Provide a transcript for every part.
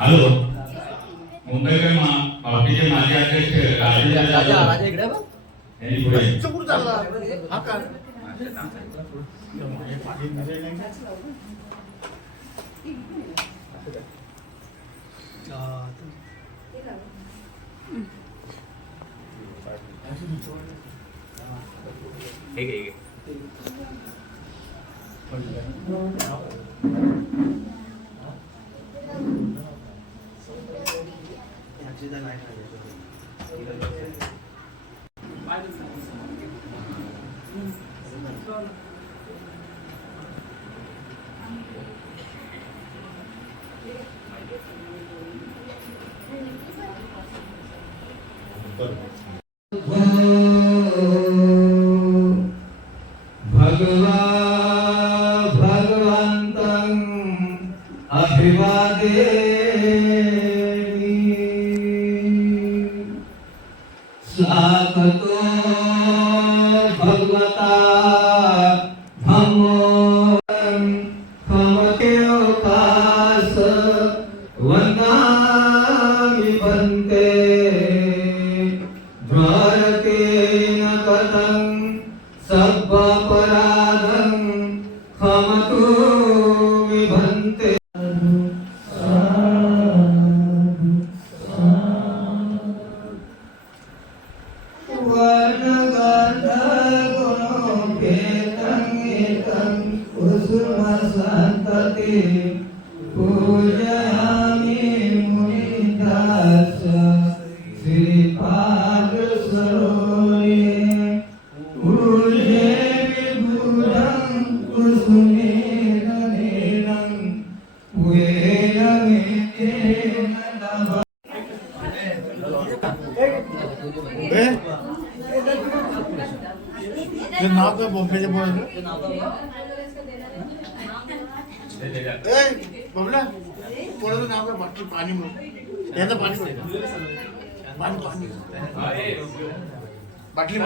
Hello, मुंबईकर पार्टीचे माजी अध्यक्ष राजा इकडे बॉम्बे बबला थोडं नाव का बाटली पाणी म्हणून याचं पाणी पाणी पाणी बाटली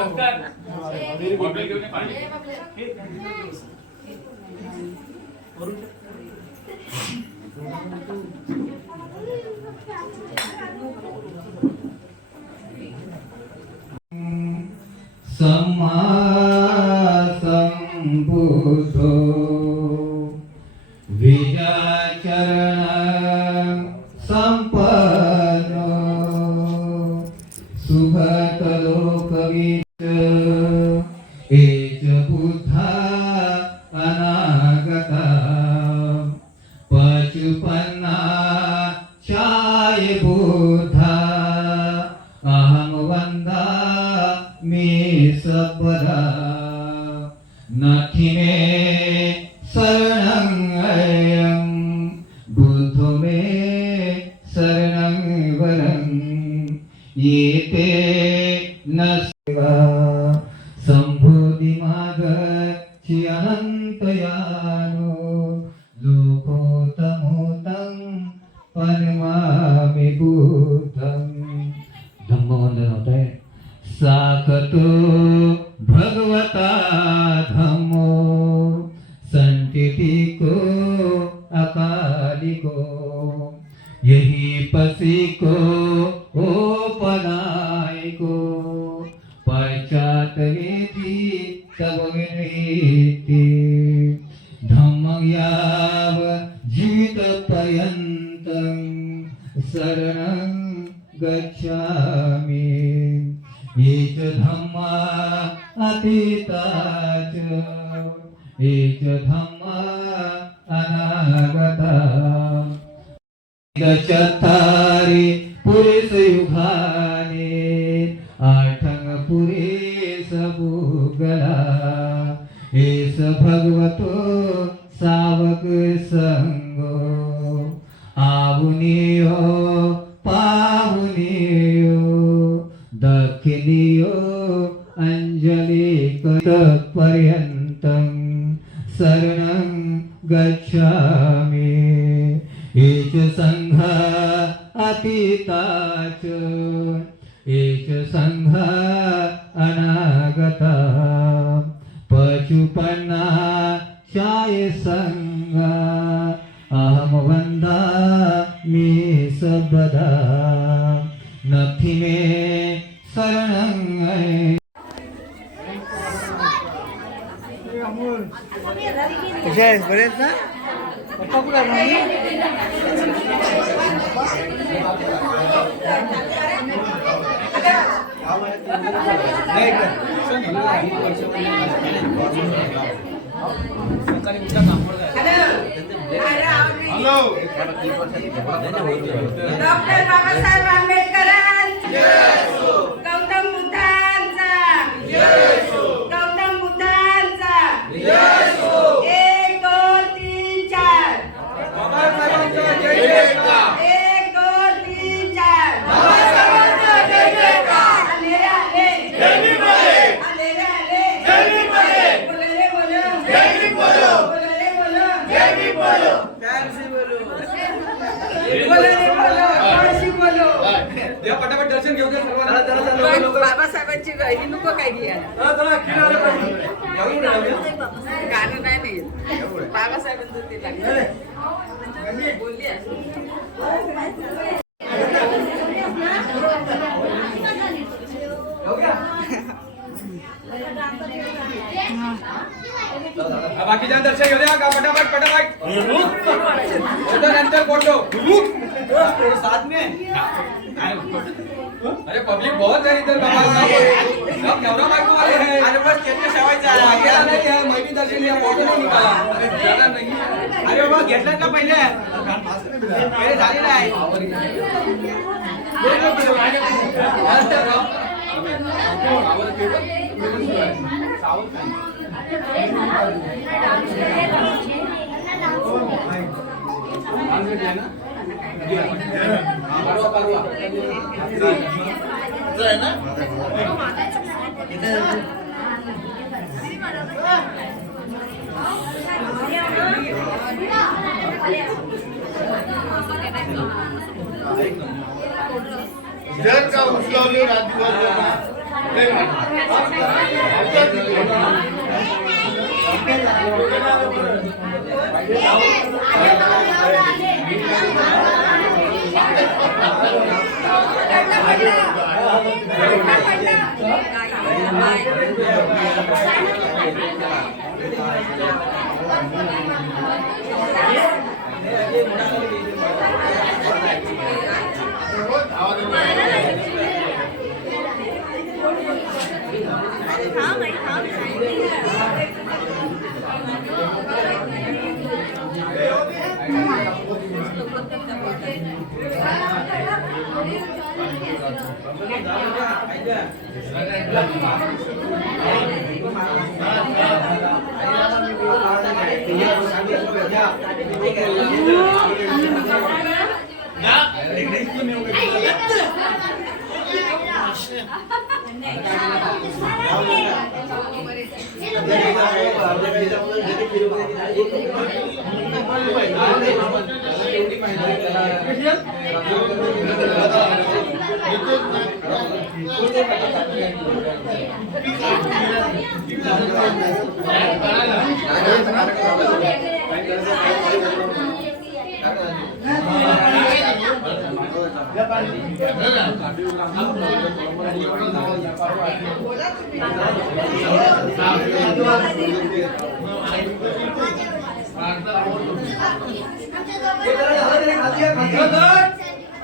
सम्मा संबुद्धो विजयचरण संपन्नो सुगतलोकविद एच बुद्धा अनागता पचुपन्ना चाय बुद्धा अहम वंदा मी सबदा नथि मे शरणं अयं बुद्धो मे शरणं वरं येते न संभूति मागची अनंतयानो लोकोत्तमोत्तं परमामि बुद्धं धम्मवंदन होता है। साकतो भगवता धम्मो संतिको अकालिको यही पसिको ओ पनाइको पश्चात वेति तब वेति धम्म याव जीवित पर्यंत शरणं गच्छामि एच धम्मा अतीताच एच धम्मा अनागता चत्तारि पुरुष युगाने आठंग पुरुष भूगला एस भगवतो सावक संगो आहुनियो पाहुनियो दक्षिणियो अंजलि पर्यंतं शरणं गच्छामि एच संघ अतीताच एच संघ अनागता पचुपन्ना चाय संघ अहम वंदामि सबदा नथी मे शरणं कसे आहेस बरेच ना पप्पा कुठे आहे मम्मी? हॅलो डॉक्टर बाबासाहेब आंबेडकरांचा गौतम बुद्धांचा गौतम बुद्धांचा 1 2 3 4 1 2 3 4 पटापट दर्शन घेऊ दे बाबासाहेबांची ही नको काय घ्यायला गाणं नाही बाबासाहेबांचं ते लागलं बोलली बाकीच्या दर्शन घेऊ द्या का पटापट पटापट फोटो नंतर फोटो साथ में अरे पब्लिक बहुत है इधर सब कैमरा माइक वाले हैं अरे बस केले शेवायचा आगे नहीं है मैं भी दर्शन लिया फोटो नहीं निकाला ज्यादा नहीं अरे बाबा घेतलं का पहिले पहिले झालेलं आहे परवा परवा आहे ना जर का उचलवले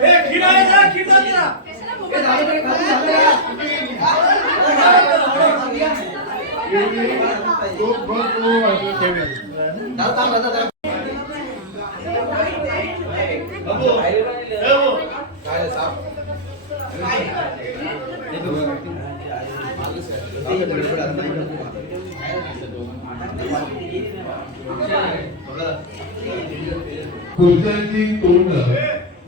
एक खुर्च्यांची तोंड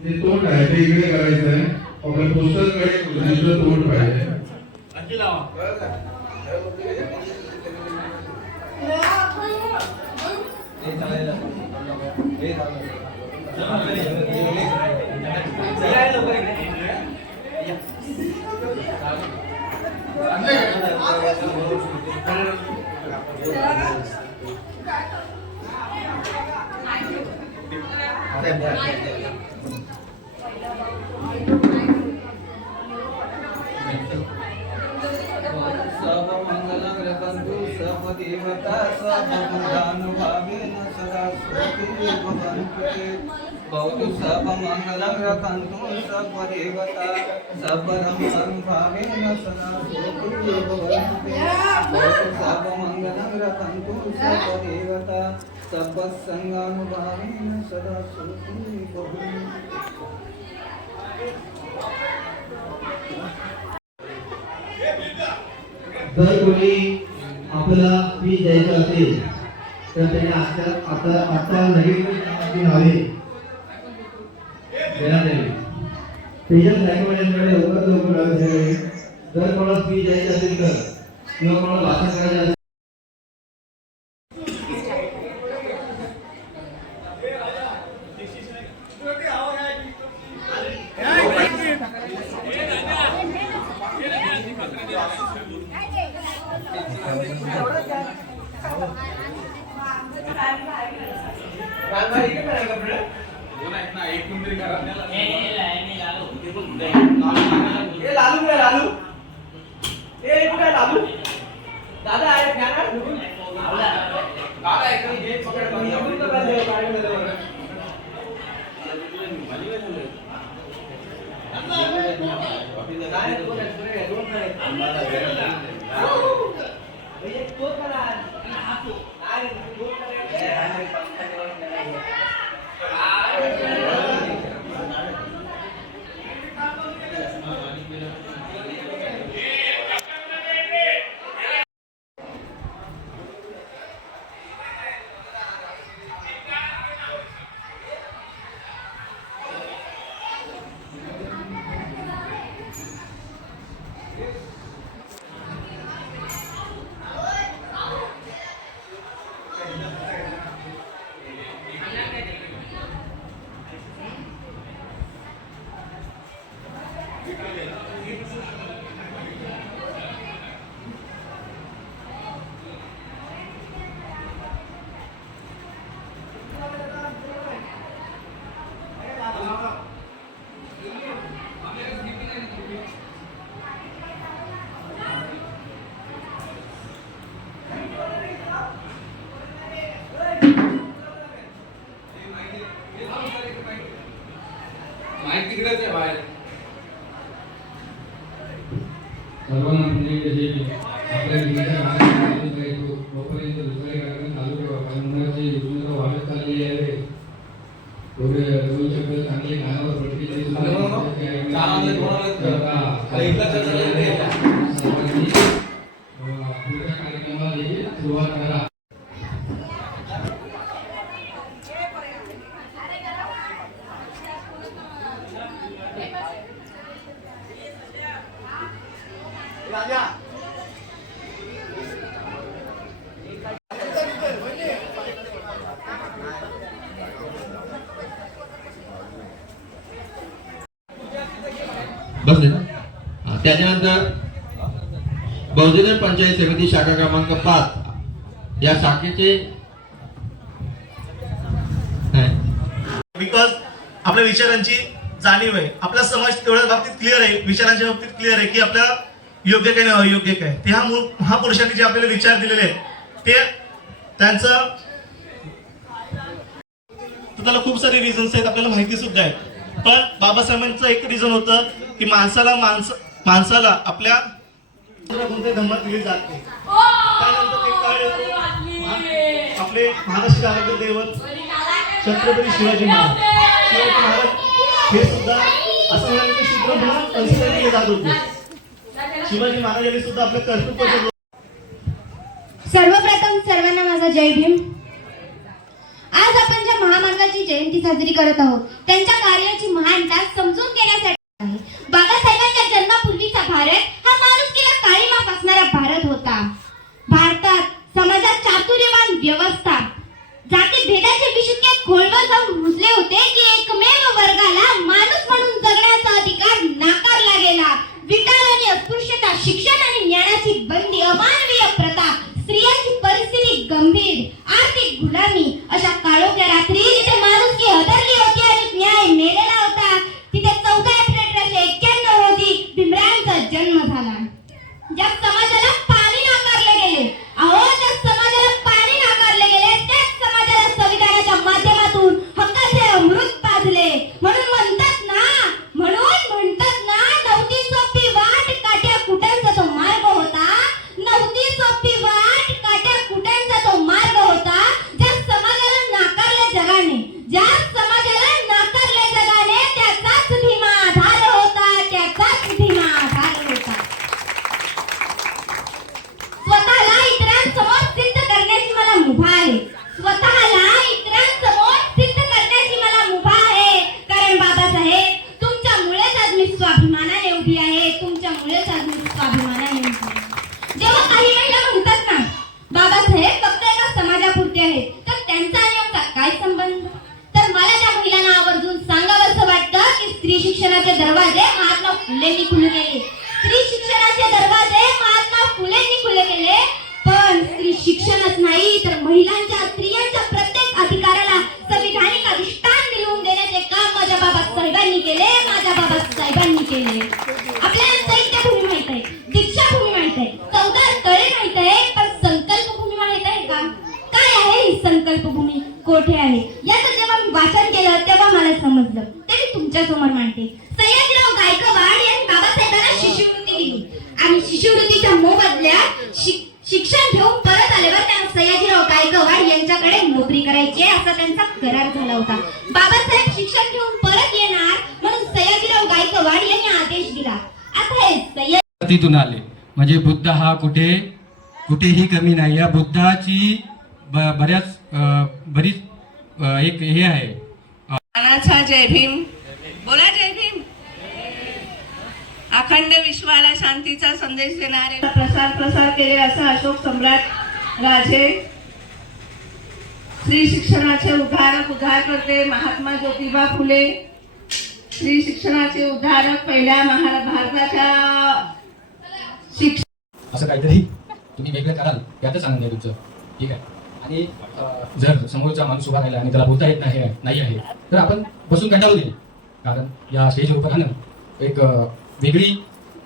जे तोंड आहे ते इकडे करायचं आहे. आपल्या पोस्टरकडे खुर्चीचं तोंड पाहिजे. भवतु सर्वमङ्गलं रक्षन्तु सर्वदेवता सर्वधर्मं भावेन सदा सुखी भवन्तु भवतु सर्वमङ्गलं रक्षन्तु सर्वदेवता सर्वसङ्गानुभावेन सदा सुखी भवन्तु. जर कोणी आपल्याला फी द्यायचं असेल तर त्याने आता लगेच नावे देण्यात यावी. पेजन बँकमध्ये लवकर जर कोणाला फी द्यायची असेल तर किंवा कोणाला भाषण करायचं असेल सर्वांना म्हणजे आपल्या तोपर्यंत दुसऱ्या कार्यक्रम चालू ठेवा. कारण मुलाची योजना वाढत चाललेली आहे. थोडे दोन शब्द चांगले कानावर पडतील पुढच्या कार्यक्रमाला देखील सुरुवात करा. बसले ना. त्याच्यानंतर बहुजन पंचायत समिती शाखा क्रमांक 5 या शाखेचे बिकॉज आपल्या विचारांची जाणीव आहे. आपला समाज तेवढ्या बाबतीत क्लिअर आहे, विचारांच्या बाबतीत क्लिअर आहे की आपल्याला योग्य काय नाही अयोग्य काय. ते हा महापुरुषांनी जे आपल्याला विचार दिलेले आहेत ते त्यांचं त्याला खूप सारे रिझन्स आहेत, आपल्याला माहिती सुद्धा आहे. पण बाबासाहेबांचं एक रिझन होतं की माणसाला आपल्या कोणत्या धर्मात दिली जात नाही. त्यानंतर एक काळ येतो, आपले महाराष्ट्र आराध्य दैवत छत्रपती शिवाजी महाराज हे सुद्धा असं म्हणाले की शूद्र म्हणून कन्सिडर केले जात होते. शिवाजी महाराजांनी सुद्धा आपलं कर्तृत्व. सर्वप्रथम सर्वांना माझा जय भीम. आज आपण ज्या महामानवाची जयंती साजरी करत आहोत त्यांच्या कार्याची महानता समजून घेण्यासाठी आहे. बाबासाहेबांच्या जन्मापूर्वीचा भारत हा माणुसकीला काळीमा फासणारा भारत होता. भारतात समाजात चातुर्यवान व्यवस्था, जाती भेदाचे विषुके खोलवर जाऊन रुजले होते की एकमेव वर्गाला माणूस म्हणून जगण्याचा अधिकार नाकारला गेला. विटाळ आणि अस्पृश्यता, शिक्षण आणि ज्ञानाची बंदी, अमानवीय प्रथा, स्त्रियांची परिस्थिती गंभीर, आर्थिक गुलामी अशा काळोख्या रात्री जिथे माणुसकी हदरली होती आणि न्याय मेलेला होता तिथे 14 एप्रिल 1891 रोजी भीमरावांचा जन्म झाला. ज्या समाजाला पाणी नाकारले गेले, ज्या समाजाला पाणी नाकारले गेले त्याच समाजाला संविधानाच्या माध्यमातून हक्काचे अमृत पाजले. म्हणून म्हणतात ना नव्हती सोपी वाट काट्या कुटांचा तो मार्ग होता. नव्हती सोपी वाट काट्या कुटांचा तो मार्ग होता. ज्या समाजाला नाकारले जगाने, त्याचाच धीमा आधार होता. स्वतःला इतरांसमोर सिद्ध करण्याची मला मुभा आहे. कारण बाबासाहेब तुमच्यामुळेच आज मी स्वाभिमानाने उभी आहे. जेव्हा काही महिला म्हणतात ना बाबासाहेब फक्त एका समाजापुरते आहेत, तर त्यांचा आणि आमचा काय संबंध? तर मला त्या महिलांना आवर्जून सांगावंसं वाटतं की स्त्री शिक्षणाचे दरवाजे महात्मा फुलेंनी खुले केले. पण स्त्री शिक्षणच नाही तर स्त्रियांच्या प्रत्येक अधिकाराला संविधानिक अधिष्ठान मिळवून देण्याचे काम माझ्या बाबासाहेबांनी केले. आपल्याला चैत्यभूमी माहित आहे, दीक्षाभूमी माहित आहे, 14 तळे माहित आहे, पण संकल्पभूमी माहित आहे का? काय आहे ही संकल्पभूमी, कोठे आहे? याचं जेव्हा मी वाचन केलं तेव्हा मला समजलं. ते मी तुमच्या समोर मांडते. सयाजीराव गायकवाड यांनी बाबासाहेबांना शिष्यवृत्ती दिली आणि शिष्यवृत्तीच्या मोबदल्यात शिक्षण घेऊन परत आल्यावर त्यांना सयाजीराव गायकवाड यांच्याकडे नोकरी करायची असा त्यांचा करार झाला होता. बाबासाहेब शिक्षण घेऊन परत येणार म्हणून सयाजीराव गायकवाड यांनी आदेश दिला. आता हे तिथून आले म्हणजे बुद्ध हा कुठेही कमी नाही. या बुद्धाची बरीच एक हे आहे. मानाचा जय भीम. बोला जय भीम. अखंड विश्वाला शांतीचा संदेश देणारे प्रसार केले असा अशोक सम्राट राजे, स्त्री शिक्षणाचे उद्धार करते महात्मा ज्योतिबा फुले, स्त्री शिक्षणाचे उद्धारक पहिल्या भारताच्या शिक्षण. असं काहीतरी तुम्ही वेगळं कराल त्यातच आनंद आहे तुमचं, ठीक आहे. आणि जर समोरचा माणूस उभा राहिला आणि त्याला बोलता येत नाही आहे तर आपण बसून कंटाळू दे. कारण या स्टेजवर उभं राहणं एक वेगळी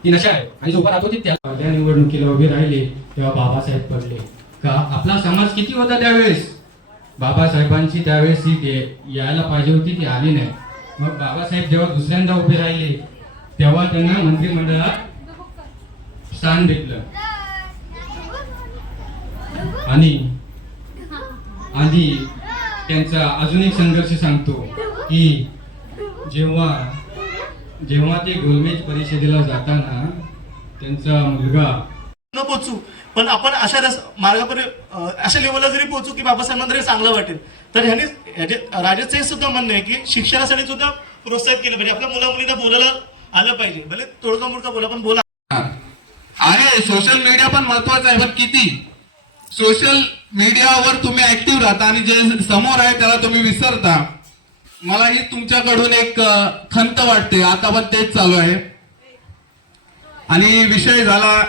ती नशा आहे. आणि जो उभा राहतो ते त्या निवडणुकीला उभे राहिले तेव्हा बाबासाहेब पडले का आपला समाज किती होता त्यावेळेस. बाबासाहेबांची त्यावेळेस ही यायला पाहिजे होती, ती आली नाही. मग बाबासाहेब जेव्हा दुसऱ्यांदा उभे राहिले तेव्हा त्यांना मंत्रिमंडळात स्थान भेटलं. आणि आधी त्यांचा अजून एक संघर्ष सांगतो की जेव्हा ते गोलमेज परिषदेला जाताना त्यांचा मुलगा न पोचू पण आपण अशा मार्गापर्यंत अशा लेवलला जरी पोहोचू की बाबासाहेबांना जरी चांगलं वाटेल. तर ह्यांनी राजाचं सुद्धा म्हणणं आहे की शिक्षणासाठी सुद्धा प्रोत्साहित केलं पाहिजे. आपल्या मुलामुलींना बोलायला आलं पाहिजे. भले तोडका मोडका बोला पण बोला. आहे सोशल मीडिया पण महत्वाचं आहे. पण किती सोशल मीडियावर तुम्ही ऍक्टिव्ह राहता आणि जे समोर आहे त्याला तुम्ही विसरता. मला ही तुमच्याकडून एक खंत वाटते. आता पण तेच चालू आहे. आणि विषय झाला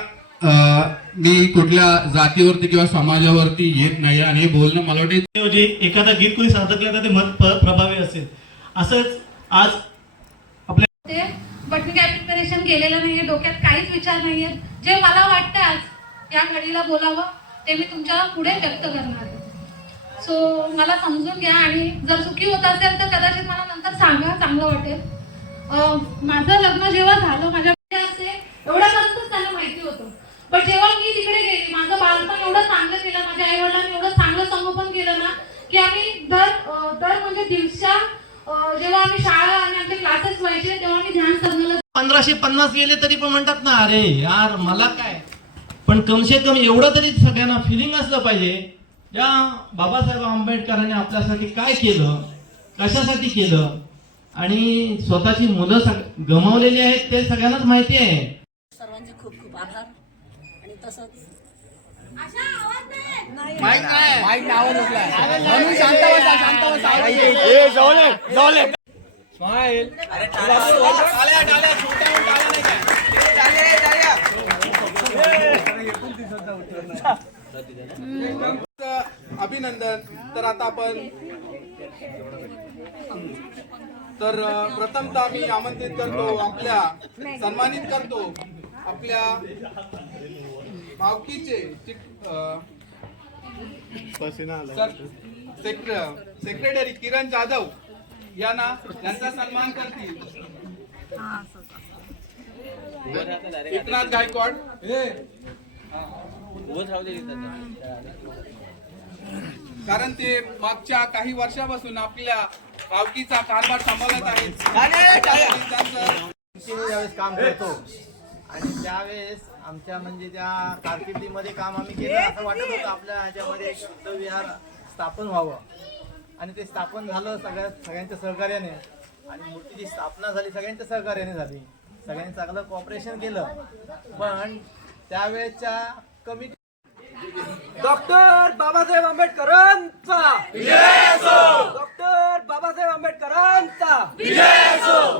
मी कुठल्या जातीवरती किंवा समाजावरती येत नाही आणि हे बोलणं मला वाटतं एखादा गीत कोणी सादर केलं तर ते मन प्रभावी असेल. असंच आज आपल्या बट मी काय प्रिपरेशन केलेलं नाहीये, डोक्यात काहीच विचार नाहीये. जे मला वाटतं आज या घडीला बोलावं ते मी तुमच्या पुढे व्यक्त करणार आहे. सो मला समजून घ्या आणि जर चुकी होत असेल तर कदाचित मला नंतर सांगा. चांगलं वाटेल. माझं लग्न जेव्हा झालं माझ्या असते एवढ्यापर्यंतच त्यांना माहिती होतं. पण जेव्हा मी तिकडे गेली माझं बालपण एवढं चांगलं केलं, माझ्या आई वडिलांनी एवढं चांगलं संगोपन केलं ना की आम्ही दर म्हणजे दिवसा जेव्हा आम्ही शाळा आणि आमचे क्लासेस व्हायचे तेव्हा मी ध्यान साधनाला 1550 गेले तरी पण म्हणतात ना, अरे यार मला काय. पण कमसे कम एवढं तरी सगळ्यांना फिलिंग असलं पाहिजे, या बाबासाहेब आंबेडकरांनी आपल्यासाठी काय केलं, कशासाठी केलं, आणि स्वतःची मुलं गमावलेली आहेत ते सगळ्यांनाच माहिती आहे. सर्वांचे खूप खूप आभार. आणि तसंच माईक नाव नसलाय म्हणून शांत बसा, शांत बसा. स्माइल. टाळ्या टाळ्या छोट्या टाळ्या नाही काय टाळ्या टाळ्या. अभिनंदन. तर आता आपण तर प्रथमतः मी आमंत्रित करतो, आपल्या सन्मानित करतो आपल्या भावकीचे सेक्रेटरी किरण जाधव यांचा सन्मान करतील. एकनाथ गायकवाड, कारण ते मागच्या काही वर्षापासून आपल्या भावकीचा कारभार सांभाळत आहेत. त्यांचं ज्यावेळेस काम करतो आणि त्यावेळेस आमच्या म्हणजे त्या कारकिर्दीमध्ये काम आम्ही केलं असं वाटत होतं आपल्या ह्याच्यामध्ये एक विहार स्थापन व्हावं, आणि ते स्थापन झालं सगळ्यांच्या सहकार्याने, आणि मूर्तीची स्थापना झाली सगळ्यांच्या सहकार्याने झाली, सगळ्यांनी चांगलं कॉपरेशन केलं. पण त्यावेळेच्या कमी डॉक्टर बाबासाहेब आंबेडकरांचा डॉक्टर बाबासाहेब आंबेडकरांचा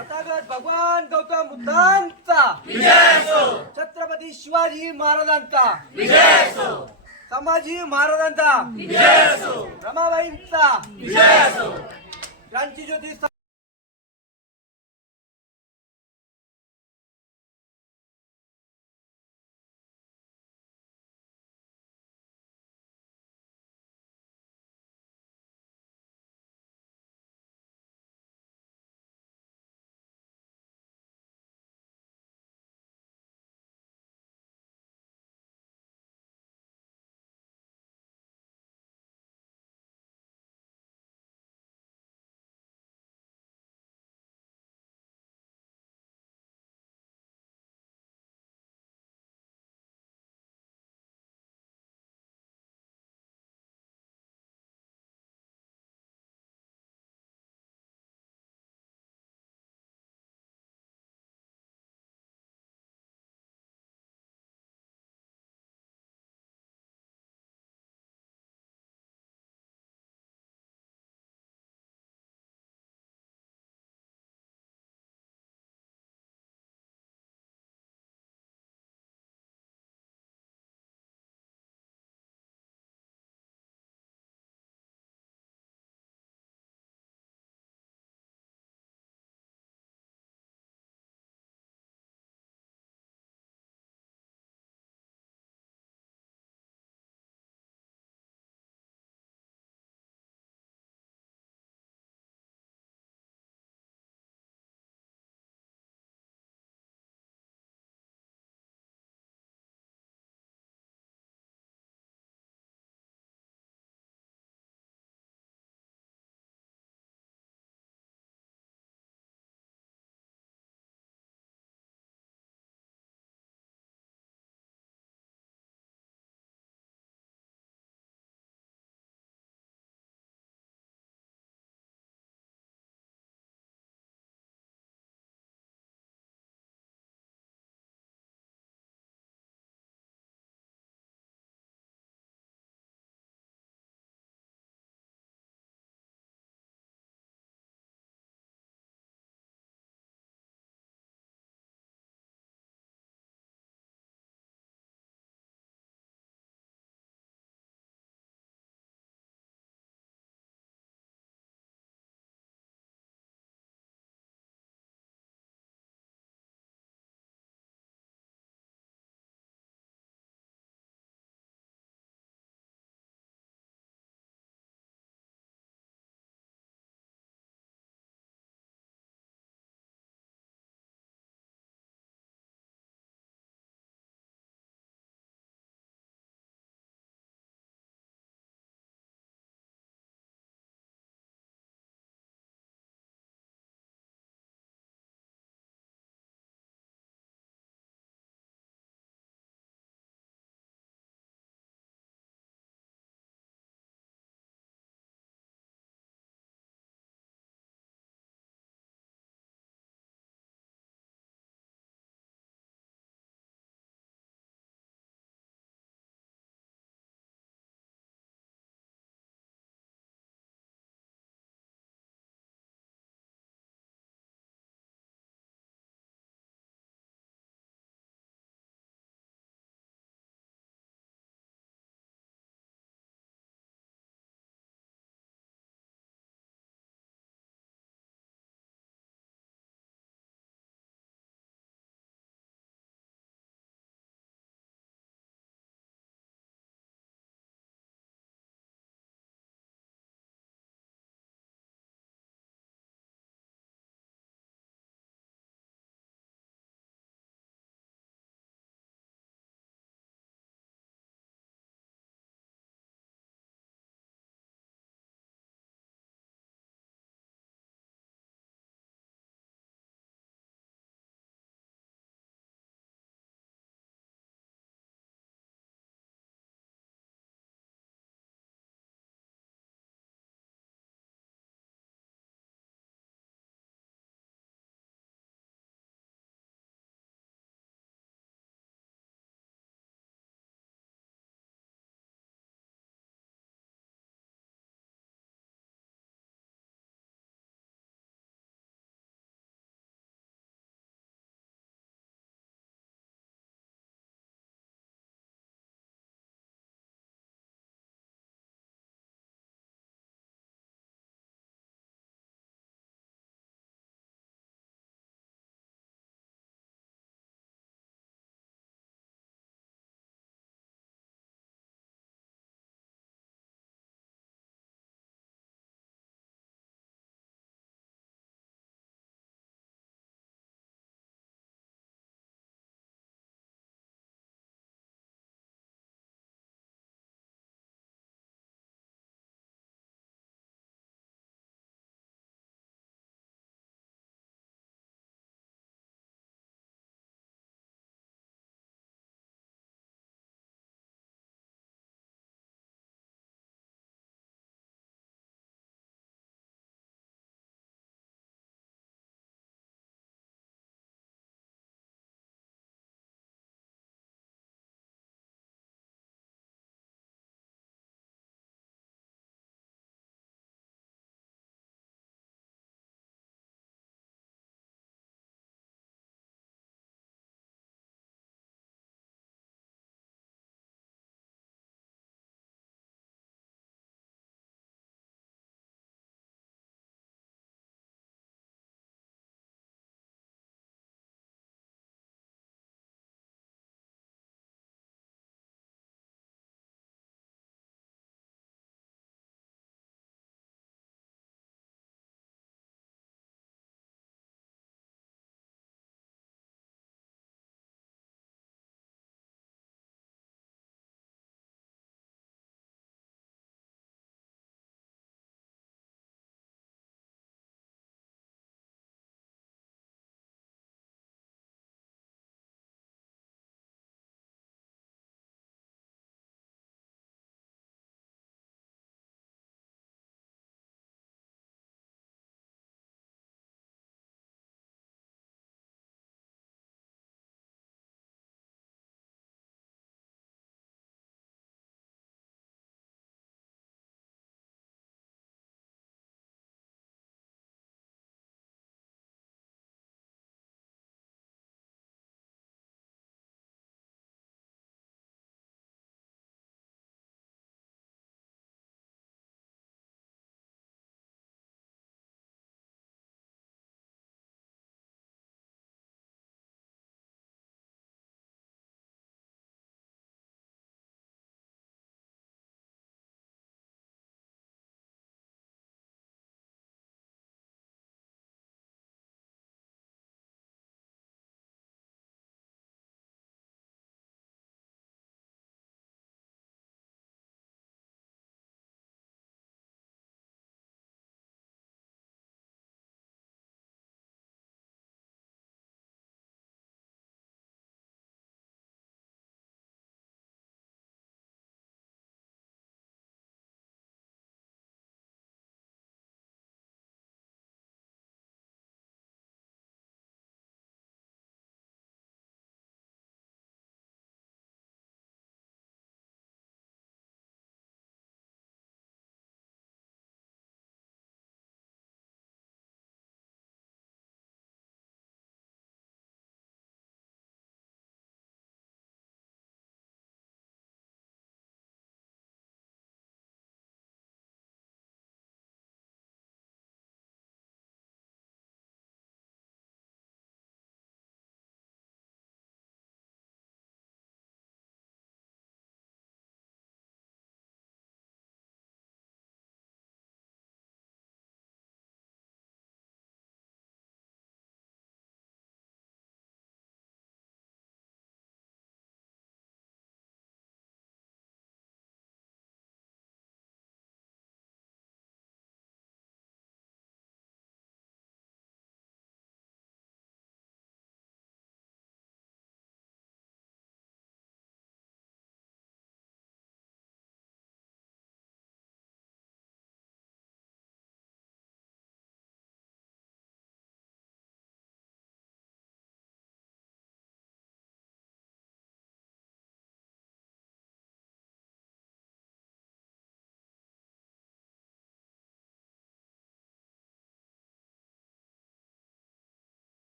तथागत भगवान गौतम बुद्धांचा छत्रपती शिवाजी महाराजांचा संभाजी महाराजांचा रमाबाईंचा क्रांती ज्योती